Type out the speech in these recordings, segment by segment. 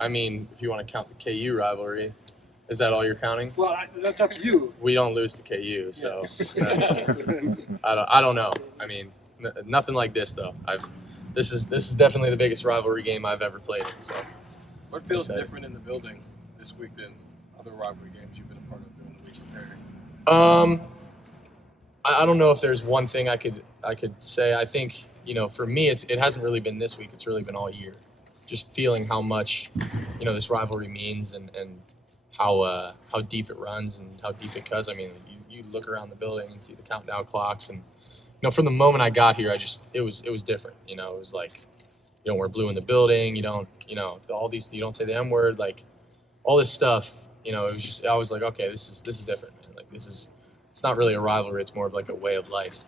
I mean, if you want to count the KU rivalry, is that all you're counting? Well, that's up to you. We don't lose to KU, so that's, I don't know. I mean, nothing like this though. This is definitely the biggest rivalry game I've ever played in. So, what feels different in the building this week than other rivalry games you've been a part of during the week preparing? I don't know if there's one thing I could say. I think for me, it hasn't really been this week. It's really been all year. Just feeling how much this rivalry means and how deep it runs and how deep it cuts. I mean, you look around the building and see the countdown clocks, and from the moment I got here, it was different. It was like you don't wear blue in the building. You don't all these, you don't say the M word, like all this stuff. It was just, I was like, okay, this is different, man. Like it's not really a rivalry. It's more of like a way of life.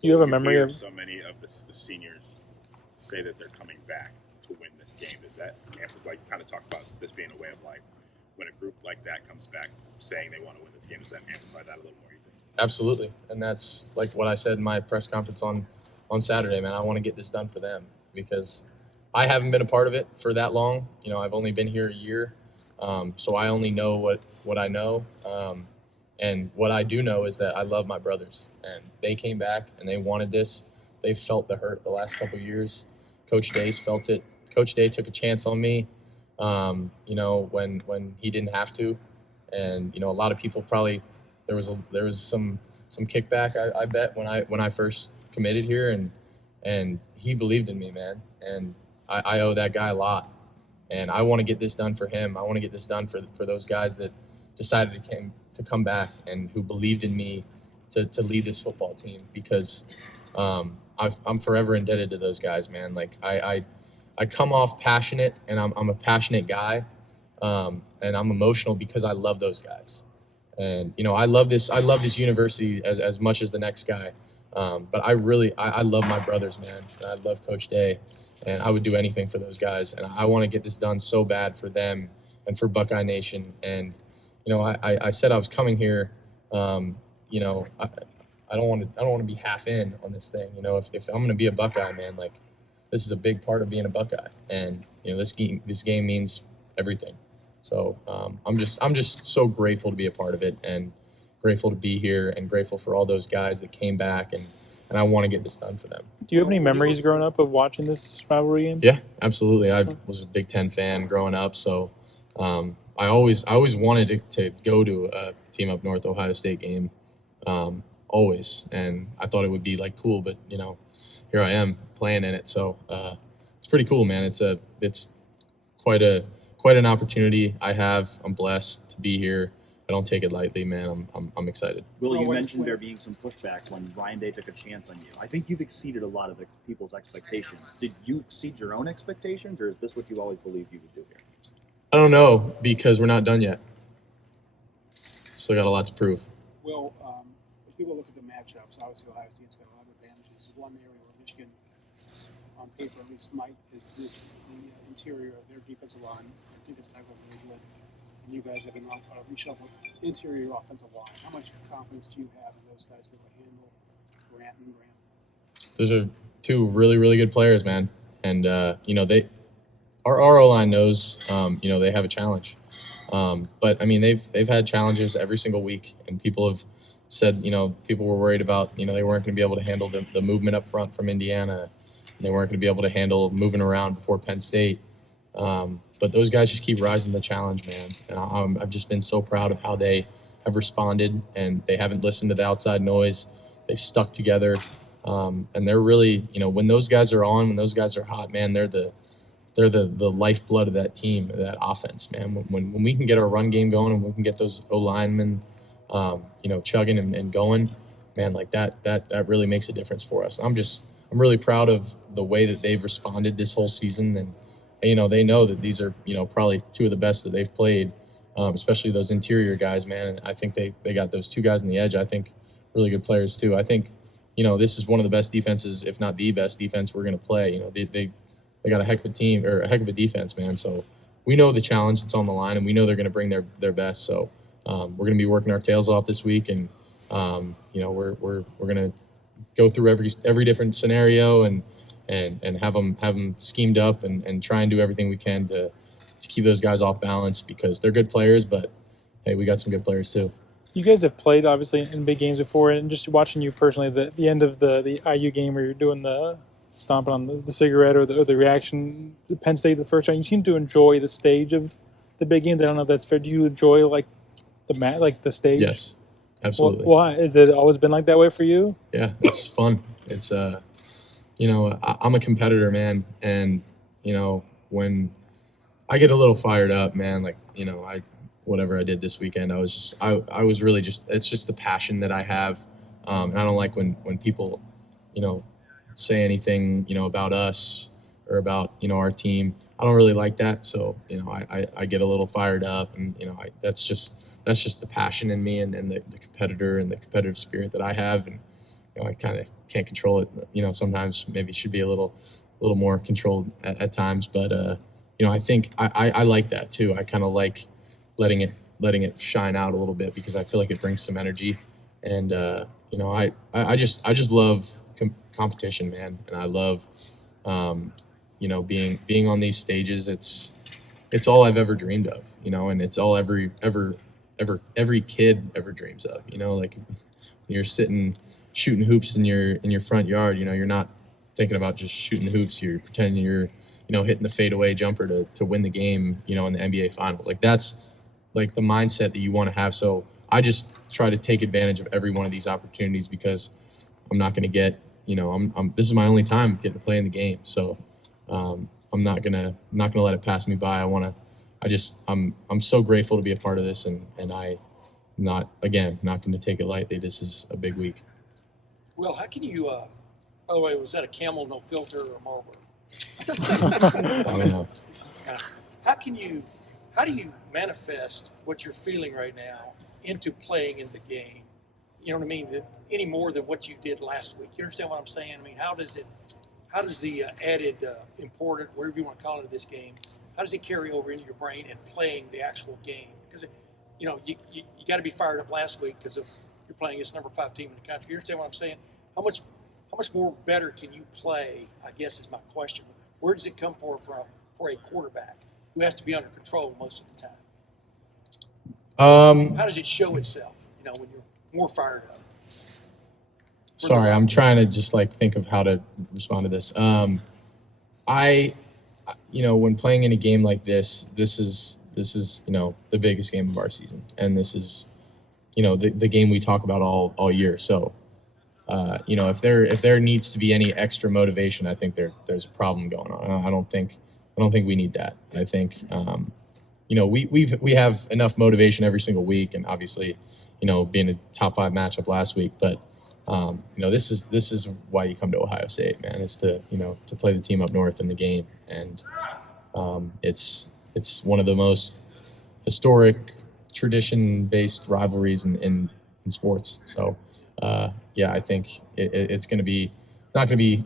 You have a memory of so many of the seniors say that they're coming back to win this game. Does that kind of talk about this being a way of life? When a group like that comes back saying they want to win this game, does that amplify that a little more, you think? Absolutely. And that's like what I said in my press conference on Saturday, man. I want to get this done for them because I haven't been a part of it for that long. I've only been here a year. So I only know what I know. And what I do know is that I love my brothers. And they came back and they wanted this. They felt the hurt the last couple of years. Coach Day's felt it. Coach Day took a chance on me. When he didn't have to, and a lot of people probably there was some kickback I bet when I first committed here, and he believed in me, man, and I owe that guy a lot, and I want to get this done for him. I want to get this done for those guys that decided to come back and who believed in me to lead this football team because I'm forever indebted to those guys, man. Like I come off passionate, and I'm a passionate guy, and I'm emotional because I love those guys, and I love this university as much as the next guy, but I love my brothers, man. And I love Coach Day, and I would do anything for those guys, and I want to get this done so bad for them and for Buckeye Nation. And I said I was coming here, I don't want to be half in on this thing. If I'm going to be a Buckeye, man, like. This is a big part of being a Buckeye, and this game means everything. So I'm just so grateful to be a part of it, and grateful to be here, and grateful for all those guys that came back, and I want to get this done for them. Do you have any memories growing up of watching this rivalry game? Yeah, absolutely. I was a Big Ten fan growing up, so I always wanted to go to a Team Up North Ohio State game, always, and I thought it would be like cool, but here I am playing in it, so it's pretty cool, man. It's quite an opportunity I have. I'm blessed to be here. I don't take it lightly, man. I'm excited. Will, you mentioned there being some pushback when Ryan Day took a chance on you. I think you've exceeded a lot of the people's expectations. Did you exceed your own expectations, or is this what you always believed you would do here? I don't know, because we're not done yet. Still got a lot to prove. Well, if people look at the matchups, obviously Ohio State's got a lot of advantages. One area where Michigan, on paper at least, is the interior of their defensive line. Defensive tackle really good. And you guys have an reshuffled interior offensive line. How much confidence do you have in those guys to be able to handle Grant and Graham? Those are two really, really good players, man. And our O-line knows, they have a challenge. But I mean, they've had challenges every single week, and people have said, people were worried about, they weren't going to be able to handle the movement up front from Indiana. And they weren't going to be able to handle moving around before Penn State. But those guys just keep rising the challenge, man. And I've just been so proud of how they have responded, and they haven't listened to the outside noise. They've stuck together. And they're really, when those guys are on, when those guys are hot, man, they're the lifeblood of that team, of that offense, man. When we can get our run game going and we can get those O-linemen, chugging and going, man, like that really makes a difference for us. I'm really proud of the way that they've responded this whole season. And, they know that these are, probably two of the best that they've played, especially those interior guys, man. And I think they got those two guys on the edge. I think really good players too. I think, this is one of the best defenses, if not the best defense we're going to play. They got a heck of a team, or a heck of a defense, man. So we know the challenge that's on the line, and we know they're going to bring their best. So we're going to be working our tails off this week, and we're going to go through every different scenario and have them schemed up and try and do everything we can to to keep those guys off balance because they're good players, but hey, we got some good players too. You guys have played obviously in big games before, and just watching you personally, the end of the IU game where you're doing the stomping on the cigarette or the reaction, the Penn State the first time, you seem to enjoy the stage of the big game. I don't know if that's fair. Do you enjoy like the stage? Yes, absolutely. Why? Has it always been like that way for you? Yeah, it's fun. It's I'm a competitor, man, and when I get a little fired up, man, like whatever I did this weekend, I was really it's just the passion that I have, and I don't like when people say anything about us or about our team. I don't really like that, so I get a little fired up, and that's just the passion in me and the competitor and the competitive spirit that I have, and I kind of can't control it. Sometimes maybe it should be a little more controlled at times, but I think I like that too. I kind of like letting it shine out a little bit because I feel like it brings some energy, and I just love competition, man, and I love being on these stages. It's all I've ever dreamed of, and it's all every kid ever dreams of, like when you're sitting shooting hoops in your front yard, you're not thinking about just shooting hoops. You're pretending you're hitting the fadeaway jumper to win the game, in the NBA finals. Like that's like the mindset that you want to have. So I just try to take advantage of every one of these opportunities because I'm not going to get, this is my only time getting to play in the game. So I'm not gonna let it pass me by. I'm so grateful to be a part of this, and I'm not going to take it lightly. This is a big week. Well, how can you, by the way, was that a Camel no filter or Marlboro? I don't know. How do you manifest what you're feeling right now into playing in the game? You know what I mean? Any more than what you did last week. You understand what I'm saying? I mean, how does the added important, whatever you want to call it, of this game, how does it carry over into your brain and playing the actual game? Because you got to be fired up last week because you're playing against number 5 team in the country. You understand what I'm saying? How much more better can you play, I guess is my question. Where does it come for a quarterback who has to be under control most of the time? How does it show itself, when you're more fired up? Sorry, I'm trying to just think of how to respond to this. When playing in a game like this is the biggest game of our season, and this is the game we talk about all year. So if there needs to be any extra motivation, I think there's a problem going on. I don't think we need that. I think we have enough motivation every single week, and obviously being a top 5 matchup last week, but this is why you come to Ohio State, man, is to play the team up north in the game. And it's one of the most historic tradition-based rivalries in sports. So I think it's going to be not going to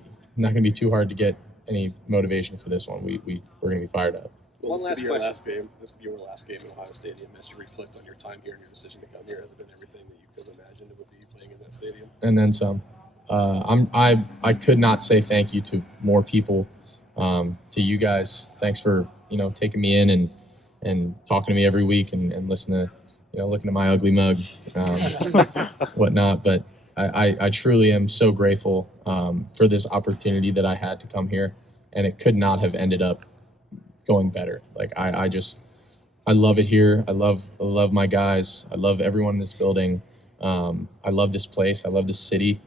be too hard to get any motivation for this one. We're going to be fired up. Well, this will be your last game. This will be your last game in Ohio Stadium. As you reflect on your time here and your decision to come here, has it been everything that you could imagine it would be playing in that stadium? And then some. I could not say thank you to more people. To you guys, thanks for taking me in and talking to me every week and listening to looking at my ugly mug, whatnot. But I truly am so grateful for this opportunity that I had to come here, and it could not have ended up going better. Like I love it here. I love my guys. I love everyone in this building. I love this place. I love this city.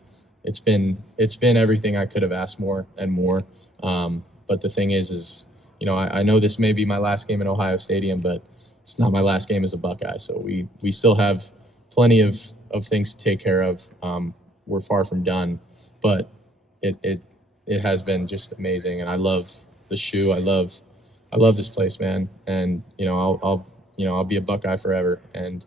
It's been everything I could have asked more and more. But the thing is I know this may be my last game in Ohio Stadium, but it's not my last game as a Buckeye. So we still have plenty of things to take care of. We're far from done, but it has been just amazing. And I love the shoe. I love this place, man. And I'll be a Buckeye forever. And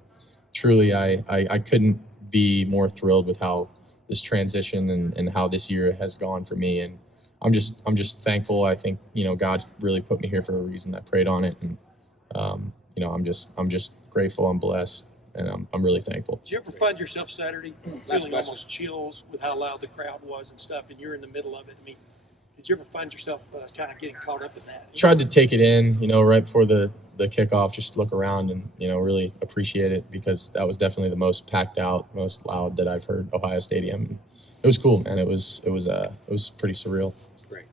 truly, I couldn't be more thrilled with how this transition and how this year has gone for me. And I'm just thankful. I think God really put me here for a reason. I prayed on it, and I'm just grateful. I'm blessed, and I'm really thankful. Did you ever find yourself Saturday feeling almost chills with how loud the crowd was and stuff, and you're in the middle of it? I mean, Did you ever find yourself kind of getting caught up in that? Tried to take it in, right before the kickoff, just look around and, really appreciate it, because that was definitely the most packed out, most loud that I've heard Ohio Stadium. It was cool, man. It was pretty surreal.